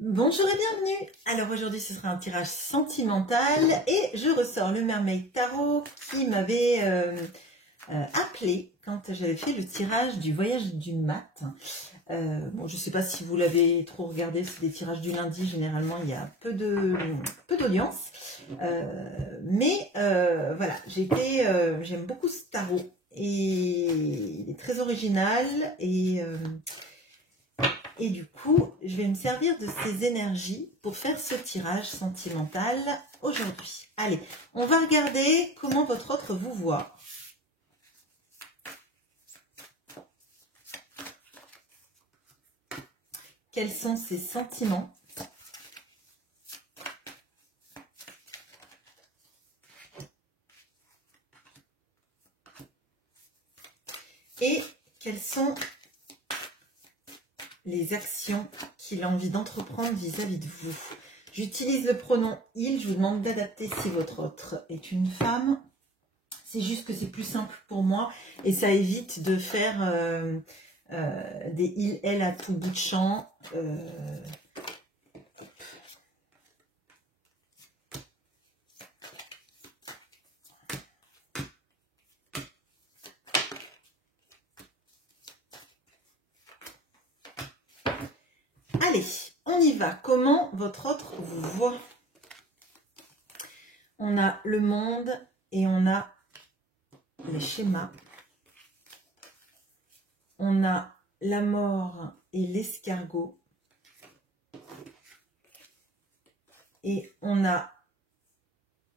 Bonjour et bienvenue. Alors aujourd'hui ce sera un tirage sentimental et je ressors le Mermaid Tarot qui m'avait appelé quand j'avais fait le tirage du voyage du mat. Bon, je ne sais pas si vous l'avez trop regardé, c'est des tirages du lundi, généralement il y a peu d'audience. Mais voilà, j'aime beaucoup ce tarot et il est très original et du coup, je vais me servir de ces énergies pour faire ce tirage sentimental aujourd'hui. Allez, on va regarder comment votre autre vous voit. Quels sont ses sentiments? Et quelles sont les actions qu'il a envie d'entreprendre vis-à-vis de vous? J'utilise le pronom « il », je vous demande d'adapter si votre autre est une femme. C'est juste que c'est plus simple pour moi et ça évite de faire des « il », « elle » à tout bout de champ. Allez, on y va. Comment votre autre vous voit? On a le monde et on a les schémas. On a la mort et l'escargot. Et on a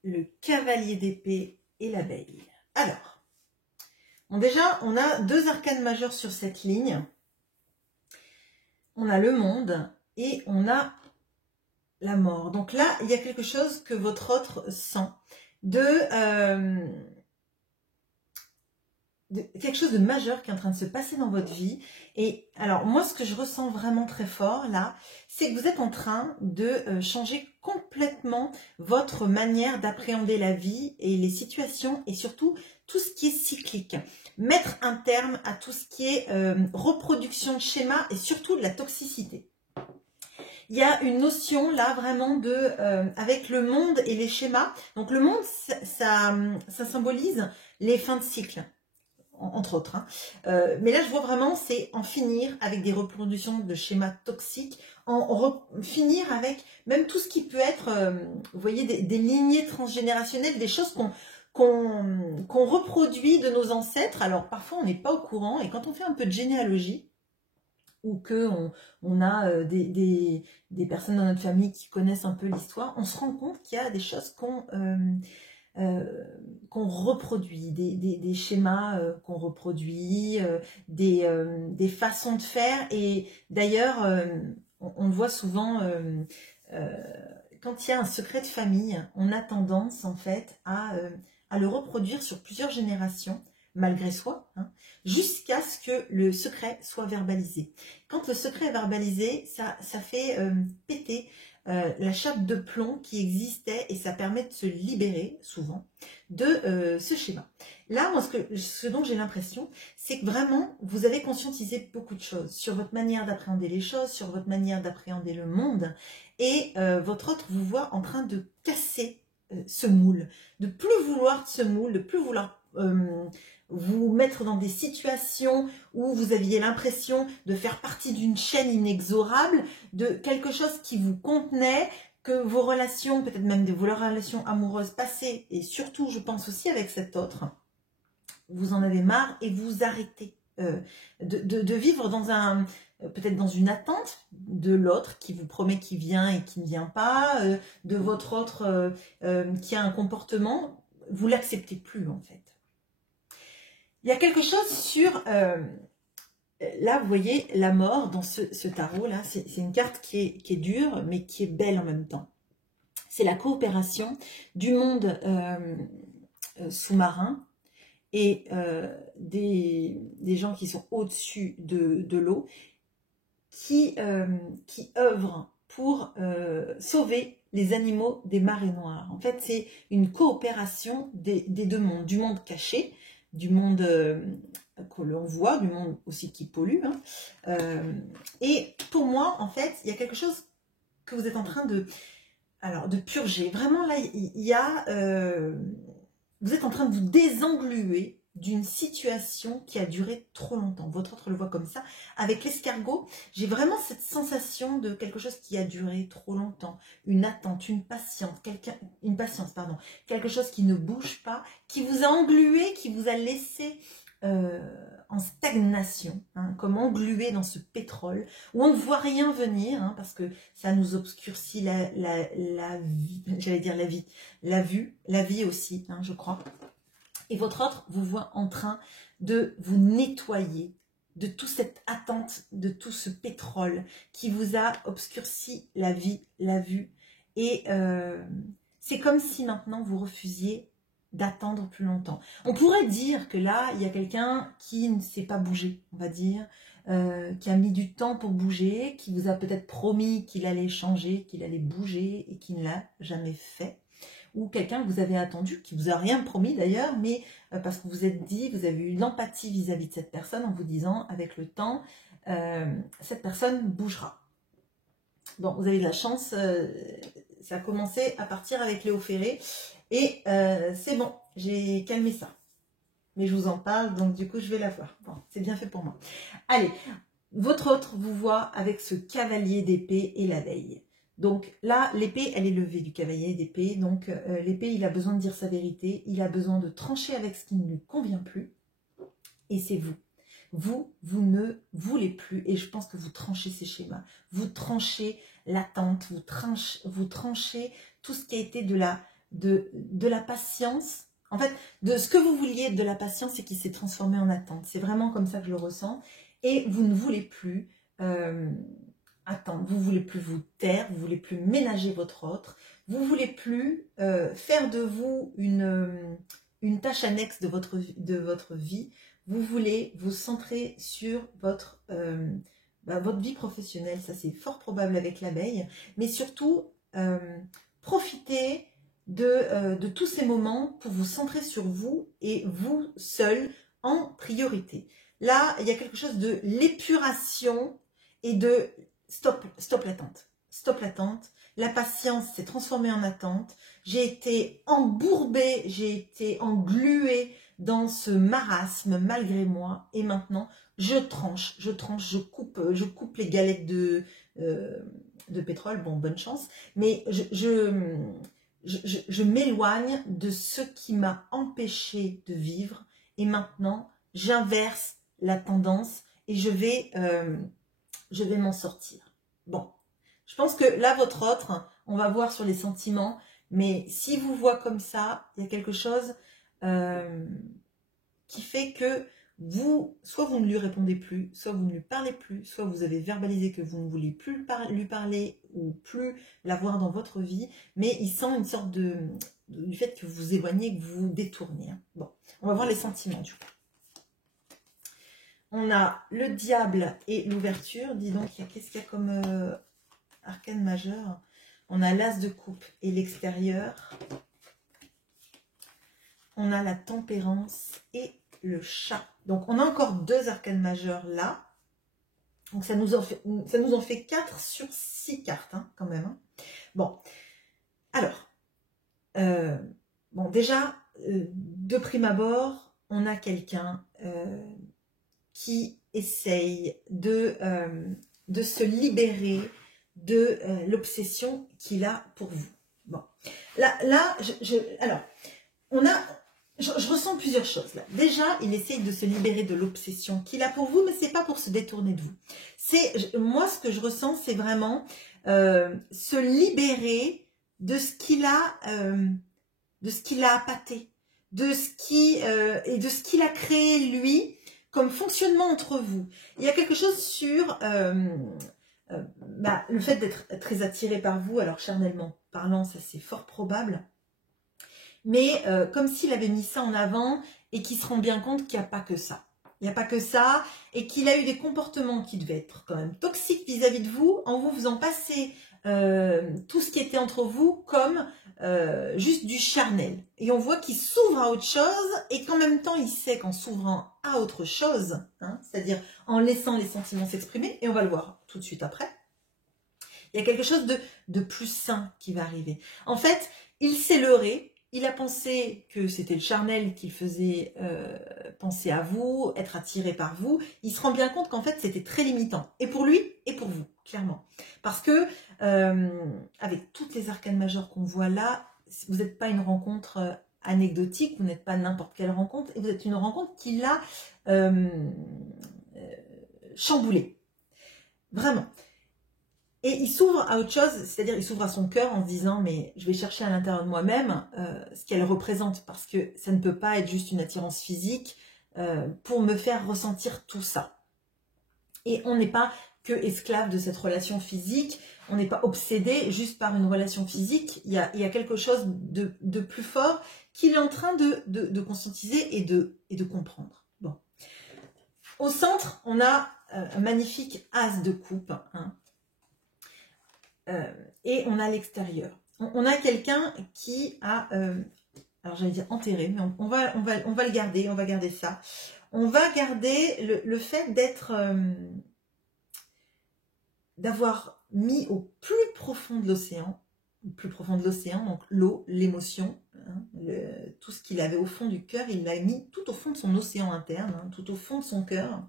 le cavalier d'épée et l'abeille. Alors, déjà, on a deux arcanes majeures sur cette ligne. On a le monde et on a la mort. Donc là, il y a quelque chose que votre autre sent. Quelque chose de majeur qui est en train de se passer dans votre vie. Et alors, moi, ce que je ressens vraiment très fort, là, c'est que vous êtes en train de changer complètement votre manière d'appréhender la vie et les situations et surtout tout ce qui est cyclique. Mettre un terme à tout ce qui est reproduction de schémas et surtout de la toxicité. Il y a une notion là vraiment avec le monde et les schémas. Donc le monde, ça symbolise les fins de cycle, entre autres. Mais là, je vois vraiment, c'est en finir avec des reproductions de schémas toxiques, finir avec même tout ce qui peut être, vous voyez, des lignées transgénérationnelles, des choses qu'on reproduit de nos ancêtres. Alors parfois, on n'est pas au courant et quand on fait un peu de généalogie, ou qu'on a des personnes dans notre famille qui connaissent un peu l'histoire, on se rend compte qu'il y a des choses qu'on reproduit, des schémas qu'on reproduit, des façons de faire. Et d'ailleurs, on le voit souvent, quand il y a un secret de famille, on a tendance en fait à le reproduire sur plusieurs générations, malgré soi, hein, jusqu'à ce que le secret soit verbalisé. Quand le secret est verbalisé, ça fait péter la chape de plomb qui existait et ça permet de se libérer, souvent, de ce schéma. Là, moi, ce dont j'ai l'impression, c'est que vraiment, vous avez conscientisé beaucoup de choses sur votre manière d'appréhender les choses, sur votre manière d'appréhender le monde, et votre autre vous voit en train de casser ce moule, de plus vouloir ce moule, de plus vouloir vous mettre dans des situations où vous aviez l'impression de faire partie d'une chaîne inexorable, de quelque chose qui vous contenait, que vos relations, peut-être même de vos relations amoureuses passées, et surtout, je pense aussi avec cet autre, vous en avez marre et vous arrêtez de vivre dans peut-être dans une attente de l'autre qui vous promet qu'il vient et qui ne vient pas, de votre autre qui a un comportement, vous l'acceptez plus en fait. Il y a quelque chose sur, là vous voyez la mort dans ce tarot là, c'est une carte qui est dure mais qui est belle en même temps. C'est la coopération du monde sous-marin et des gens qui sont au-dessus de l'eau, qui œuvrent pour sauver les animaux des marées noires. En fait, c'est une coopération des deux mondes, du monde caché, du monde que l'on voit, du monde aussi qui pollue. Hein. Et pour moi, en fait, il y a quelque chose que vous êtes en train de, alors, de purger. Vraiment, là, il y a... vous êtes en train de vous désengluer d'une situation qui a duré trop longtemps. Votre autre le voit comme ça. Avec l'escargot, j'ai vraiment cette sensation de quelque chose qui a duré trop longtemps. Une attente, une patience, quelque chose qui ne bouge pas, qui vous a englué, qui vous a laissé en stagnation, hein, comme englué dans ce pétrole, où on ne voit rien venir, hein, parce que ça nous obscurcit la vie, j'allais dire la vie aussi, hein, je crois. Et votre autre vous voit en train de vous nettoyer de toute cette attente, de tout ce pétrole qui vous a obscurci la vie, la vue. Et c'est comme si maintenant vous refusiez d'attendre plus longtemps. On pourrait dire que là, il y a quelqu'un qui ne s'est pas bougé, on va dire, qui a mis du temps pour bouger, qui vous a peut-être promis qu'il allait changer, qu'il allait bouger et qui ne l'a jamais fait. Ou quelqu'un que vous avez attendu, qui vous a rien promis d'ailleurs, mais parce que vous vous êtes dit, vous avez eu l'empathie vis-à-vis de cette personne en vous disant, avec le temps, cette personne bougera. Bon, vous avez de la chance, ça a commencé à partir avec Léo Ferré, et c'est bon, j'ai calmé ça. Mais je vous en parle, donc du coup je vais la voir. Bon, c'est bien fait pour moi. Allez, votre autre vous voit avec ce cavalier d'épée et la veille. Donc là, l'épée, elle est levée du cavalier d'épée. Donc l'épée, il a besoin de dire sa vérité. Il a besoin de trancher avec ce qui ne lui convient plus. Et c'est vous. Vous ne voulez plus. Et je pense que vous tranchez ces schémas. Vous tranchez l'attente. Vous tranchez tout ce qui a été de la patience. En fait, de ce que vous vouliez de la patience et qui s'est transformé en attente. C'est vraiment comme ça que je le ressens. Et vous ne voulez plus... attendre, vous voulez plus vous taire, vous voulez plus ménager votre autre, vous voulez plus faire de vous une tâche annexe de votre vie, vous voulez vous centrer sur votre vie professionnelle, ça c'est fort probable avec l'abeille, mais surtout profitez de tous ces moments pour vous centrer sur vous et vous seul en priorité. Là, il y a quelque chose de l'épuration et de stop l'attente. Stop l'attente. La patience s'est transformée en attente. J'ai été embourbée, j'ai été engluée dans ce marasme malgré moi. Et maintenant, je tranche, je coupe les galettes de pétrole. Bon, bonne chance. Mais je m'éloigne de ce qui m'a empêché de vivre. Et maintenant, j'inverse la tendance et je vais m'en sortir. Bon, je pense que là, votre autre, on va voir sur les sentiments, mais si vous voit comme ça, il y a quelque chose qui fait que soit vous ne lui répondez plus, soit vous ne lui parlez plus, soit vous avez verbalisé que vous ne voulez plus lui parler ou plus la voir dans votre vie, mais il sent une sorte du fait que vous vous éloignez, que vous vous détournez. Hein. Bon, on va voir les sentiments du coup. On a le diable et l'ouverture. Dis donc, qu'est-ce qu'il y a comme arcane majeur? On a l'as de coupe et l'extérieur. On a la tempérance et le chat. Donc, on a encore deux arcanes majeures là. Donc, ça nous en fait 4 sur 6 cartes, hein, quand même. Hein. Bon, alors, bon, déjà, de prime abord, on a quelqu'un... qui essaye de se libérer de l'obsession qu'il a pour vous. Bon, là alors, je ressens plusieurs choses là. Déjà, il essaye de se libérer de l'obsession qu'il a pour vous, mais c'est pas pour se détourner de vous. Moi, ce que je ressens, c'est vraiment se libérer de ce qu'il a appâté, de ce qu'il a créé lui. Comme fonctionnement entre vous. Il y a quelque chose sur le fait d'être très attiré par vous, alors charnellement parlant, ça c'est fort probable, mais comme s'il avait mis ça en avant et qu'il se rend bien compte qu'il n'y a pas que ça. Il n'y a pas que ça, et qu'il a eu des comportements qui devaient être quand même toxiques vis-à-vis de vous, en vous faisant passer tout ce qui était entre vous comme juste du charnel. Et on voit qu'il s'ouvre à autre chose, et qu'en même temps, il sait qu'en s'ouvrant à autre chose, hein, c'est-à-dire en laissant les sentiments s'exprimer, et on va le voir tout de suite après, Il y a quelque chose de plus sain qui va arriver. En fait, il s'est leurré, il a pensé que c'était le charnel qui le faisait penser à vous, être attiré par vous. Il se rend bien compte qu'en fait, c'était très limitant. Et pour lui, et pour vous, clairement. Parce que, avec toutes les arcanes majeures qu'on voit là, vous n'êtes pas une rencontre anecdotique, vous n'êtes pas n'importe quelle rencontre, et vous êtes une rencontre qui l'a chamboulé. Vraiment. Et il s'ouvre à autre chose, c'est-à-dire il s'ouvre à son cœur en se disant mais je vais chercher à l'intérieur de moi-même ce qu'elle représente, parce que ça ne peut pas être juste une attirance physique pour me faire ressentir tout ça. Et on n'est pas que esclave de cette relation physique, on n'est pas obsédé juste par une relation physique, il y a quelque chose de plus fort qu'il est en train de conscientiser et de comprendre. Bon. Au centre, on a un magnifique as de coupe, hein. Et on a l'extérieur. On a quelqu'un qui a, alors j'allais dire enterré, mais on va le garder, on va garder ça. On va garder le fait d'être, d'avoir mis au plus profond de l'océan, donc l'eau, l'émotion, hein, tout ce qu'il avait au fond du cœur, il l'a mis tout au fond de son océan interne, hein, tout au fond de son cœur.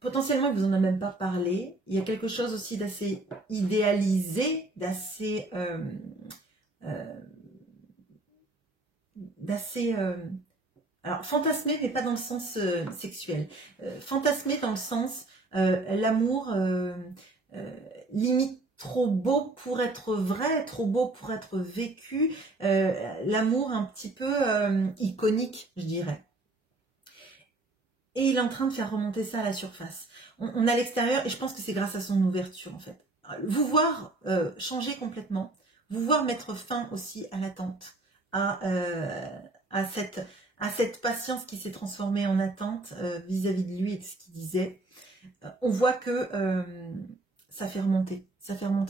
Potentiellement, il ne vous en a même pas parlé. Il y a quelque chose aussi d'assez idéalisé, d'assez alors fantasmé, mais pas dans le sens sexuel. Fantasmé dans le sens l'amour limite trop beau pour être vrai, trop beau pour être vécu, l'amour un petit peu iconique, je dirais. Et il est en train de faire remonter ça à la surface. On a l'extérieur, et je pense que c'est grâce à son ouverture, en fait. Vous voir changer complètement, vous voir mettre fin aussi à l'attente, à cette patience qui s'est transformée en attente vis-à-vis de lui et de ce qu'il disait. On voit que ça fait remonter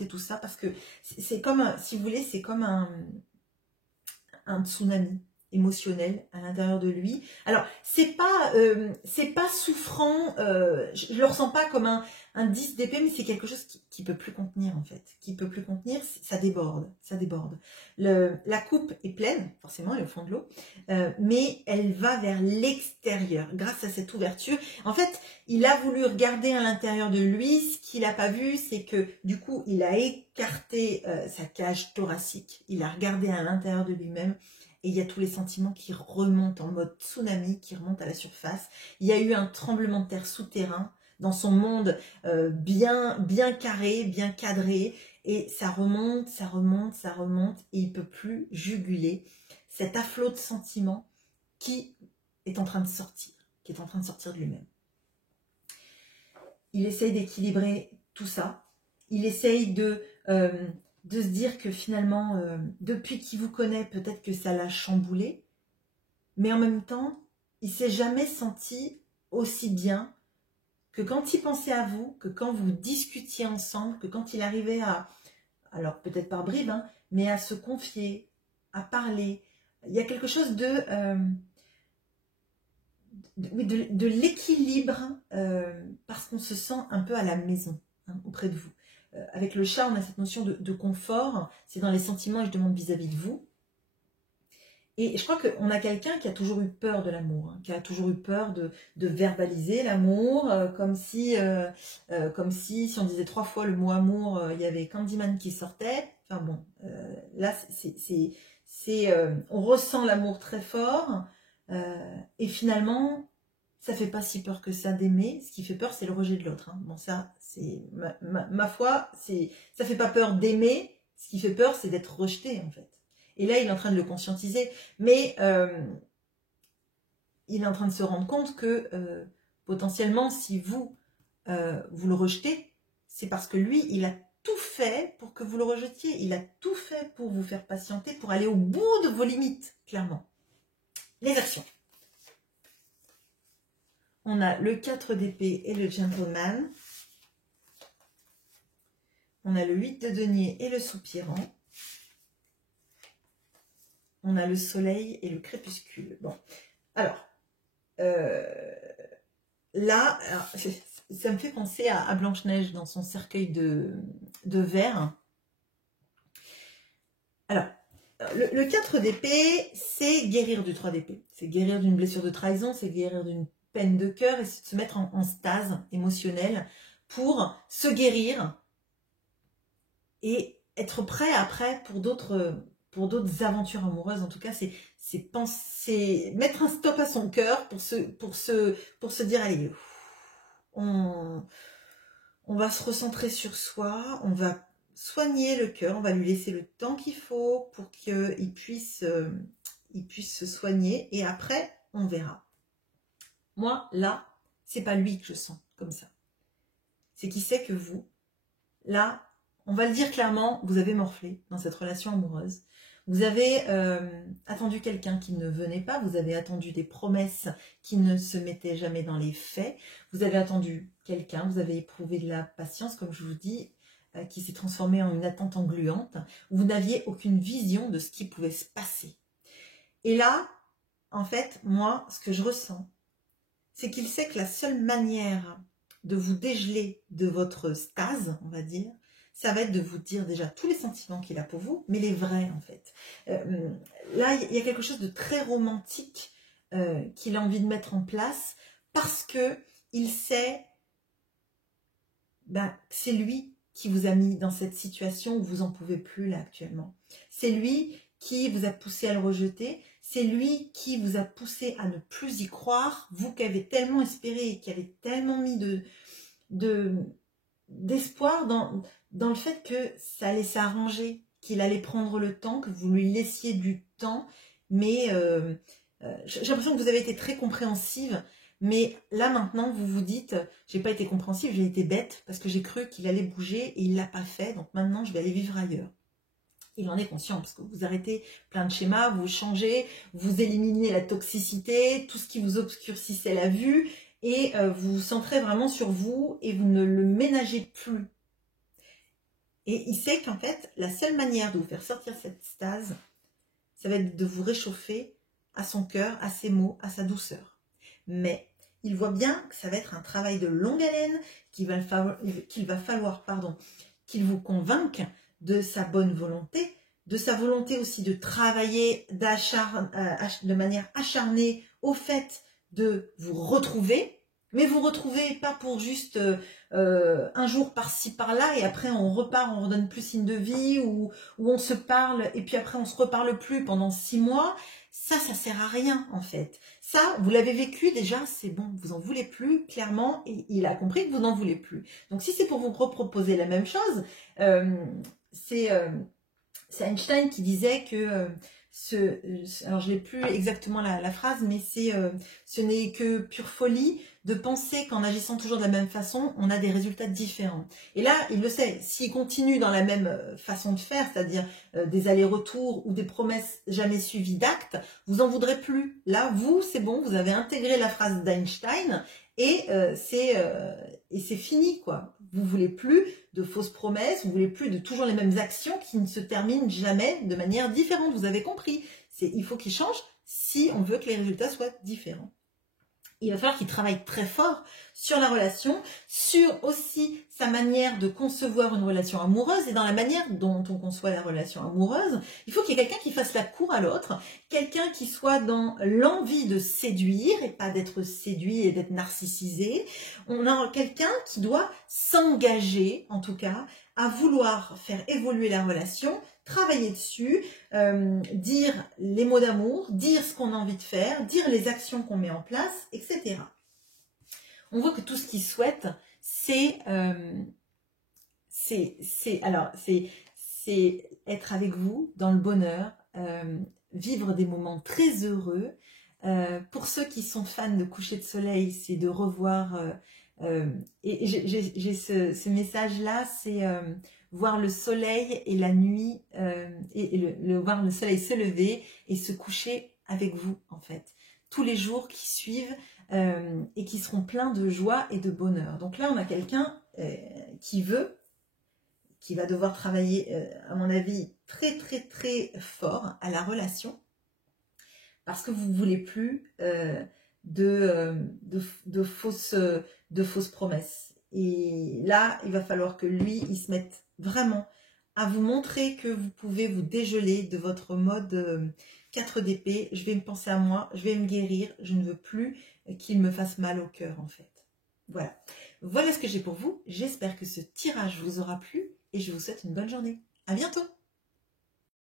tout ça, parce que c'est comme, si vous voulez, c'est comme un tsunami émotionnel à l'intérieur de lui. Alors c'est pas souffrant, je le ressens pas comme un 10 d'épée, mais c'est quelque chose qui peut plus contenir, en fait, qui peut plus contenir, ça déborde. La coupe est pleine, forcément, elle est au fond de l'eau, mais elle va vers l'extérieur grâce à cette ouverture. En fait, il a voulu regarder à l'intérieur de lui. Ce qu'il n'a pas vu, c'est que du coup il a écarté sa cage thoracique, il a regardé à l'intérieur de lui-même. Et il y a tous les sentiments qui remontent en mode tsunami, qui remontent à la surface. Il y a eu un tremblement de terre souterrain dans son monde bien carré, bien cadré. Et ça remonte, et il ne peut plus juguler cet afflot de sentiments qui est en train de sortir, de lui-même. Il essaye d'équilibrer tout ça. Il essaye de se dire que finalement, depuis qu'il vous connaît, peut-être que ça l'a chamboulé, mais en même temps, il ne s'est jamais senti aussi bien que quand il pensait à vous, que quand vous discutiez ensemble, que quand il arrivait à, alors peut-être par bribes, hein, mais à se confier, à parler. Il y a quelque chose de l'équilibre, parce qu'on se sent un peu à la maison, hein, auprès de vous. Avec le chat, on a cette notion de confort, c'est dans les sentiments, et je demande vis-à-vis de vous. Et je crois qu'on a quelqu'un qui a toujours eu peur de l'amour, hein, qui a toujours eu peur de verbaliser l'amour, comme si on disait 3 fois le mot amour, il y avait Candyman qui sortait. Enfin bon, là, on ressent l'amour très fort, et finalement, ça fait pas si peur que ça d'aimer. Ce qui fait peur, c'est le rejet de l'autre, hein. Bon, ça, c'est ma foi, ça fait pas peur d'aimer. Ce qui fait peur, c'est d'être rejeté, en fait. Et là, il est en train de le conscientiser, mais il est en train de se rendre compte que potentiellement, si vous le rejetez, c'est parce que lui, il a tout fait pour que vous le rejetiez. Il a tout fait pour vous faire patienter, pour aller au bout de vos limites, clairement. Les actions. On a le 4 d'épée et le gentleman. On a le 8 de denier et le soupirant. On a le soleil et le crépuscule. Bon, alors, là, alors, ça me fait penser à Blanche-Neige dans son cercueil de de verre. Alors, le 4 d'épée, c'est guérir du 3 d'épée. C'est guérir d'une blessure de trahison, c'est guérir d'une peine de cœur et c'est de se mettre en stase émotionnelle pour se guérir et être prêt après pour d'autres aventures amoureuses. En tout cas, c'est penser, mettre un stop à son cœur pour se dire, allez, on va se recentrer sur soi, on va soigner le cœur, on va lui laisser le temps qu'il faut pour qu'il puisse se soigner et après, on verra. Moi, là, c'est pas lui que je sens comme ça. C'est qu'il sait que vous, là, on va le dire clairement, vous avez morflé dans cette relation amoureuse. Vous avez attendu quelqu'un qui ne venait pas, vous avez attendu des promesses qui ne se mettaient jamais dans les faits, vous avez attendu quelqu'un, vous avez éprouvé de la patience, comme je vous dis, qui s'est transformée en une attente engluante. Vous n'aviez aucune vision de ce qui pouvait se passer. Et là, en fait, moi, ce que je ressens, c'est qu'il sait que la seule manière de vous dégeler de votre stase, on va dire, ça va être de vous dire déjà tous les sentiments qu'il a pour vous, mais les vrais en fait. Là, il y a quelque chose de très romantique qu'il a envie de mettre en place parce que il sait que c'est lui qui vous a mis dans cette situation où vous n'en pouvez plus là actuellement. C'est lui qui vous a poussé à le rejeter, c'est lui qui vous a poussé à ne plus y croire, vous qui avez tellement espéré, qui avez tellement mis d'espoir dans le fait que ça allait s'arranger, qu'il allait prendre le temps, que vous lui laissiez du temps, mais j'ai l'impression que vous avez été très compréhensive, mais là maintenant vous vous dites, j'ai pas été compréhensive, j'ai été bête, parce que j'ai cru qu'il allait bouger et il l'a pas fait, donc maintenant je vais aller vivre ailleurs. Il en est conscient, parce que vous arrêtez plein de schémas, vous changez, vous éliminez la toxicité, tout ce qui vous obscurcissait la vue, et vous vous centrez vraiment sur vous, et vous ne le ménagez plus. Et il sait qu'en fait, la seule manière de vous faire sortir cette stase, ça va être de vous réchauffer à son cœur, à ses mots, à sa douceur. Mais il voit bien que ça va être un travail de longue haleine, qu'il va falloir qu'il vous convainque de sa bonne volonté, de sa volonté aussi de travailler de manière acharnée au fait de vous retrouver, mais vous retrouvez pas pour juste un jour par-ci par-là et après on repart, on redonne plus signe de vie ou on se parle et puis après on se reparle plus pendant 6 mois. Ça sert à rien en fait. Ça, vous l'avez vécu déjà, c'est bon, vous en voulez plus, clairement, et il a compris que vous n'en voulez plus. Donc si c'est pour vous reproposer la même chose, c'est Einstein qui disait que alors je n'ai plus exactement la phrase, mais ce n'est que pure folie de penser qu'en agissant toujours de la même façon, on a des résultats différents. Et là, il le sait, s'il continue dans la même façon de faire, c'est-à-dire des allers-retours ou des promesses jamais suivies d'actes, vous en voudrez plus. Là, vous, c'est bon, vous avez intégré la phrase d'Einstein et c'est fini, quoi. Vous voulez plus de fausses promesses, vous voulez plus de toujours les mêmes actions qui ne se terminent jamais de manière différente. Vous avez compris. Il faut qu'il change si on veut que les résultats soient différents. Il va falloir qu'il travaille très fort sur la relation, sur aussi sa manière de concevoir une relation amoureuse et dans la manière dont on conçoit la relation amoureuse. Il faut qu'il y ait quelqu'un qui fasse la cour à l'autre, quelqu'un qui soit dans l'envie de séduire et pas d'être séduit et d'être narcissisé. On a quelqu'un qui doit s'engager, en tout cas, à vouloir faire évoluer la relation, travailler dessus, dire les mots d'amour, dire ce qu'on a envie de faire, dire les actions qu'on met en place, etc. On voit que tout ce qu'il souhaite, c'est être avec vous dans le bonheur, vivre des moments très heureux. Pour ceux qui sont fans de coucher de soleil, c'est de revoir... et j'ai ce message-là, c'est... voir le soleil et la nuit, voir le soleil se lever et se coucher avec vous, en fait. Tous les jours qui suivent et qui seront pleins de joie et de bonheur. Donc là, on a quelqu'un qui va devoir travailler, à mon avis, très, très, très fort à la relation parce que vous ne voulez plus de fausses promesses. Et là, il va falloir que lui, il se mette vraiment, à vous montrer que vous pouvez vous dégeler de votre mode 4 d'épée. Je vais me penser à moi, je vais me guérir, je ne veux plus qu'il me fasse mal au cœur en fait. Voilà. Voilà ce que j'ai pour vous. J'espère que ce tirage vous aura plu et je vous souhaite une bonne journée. À bientôt!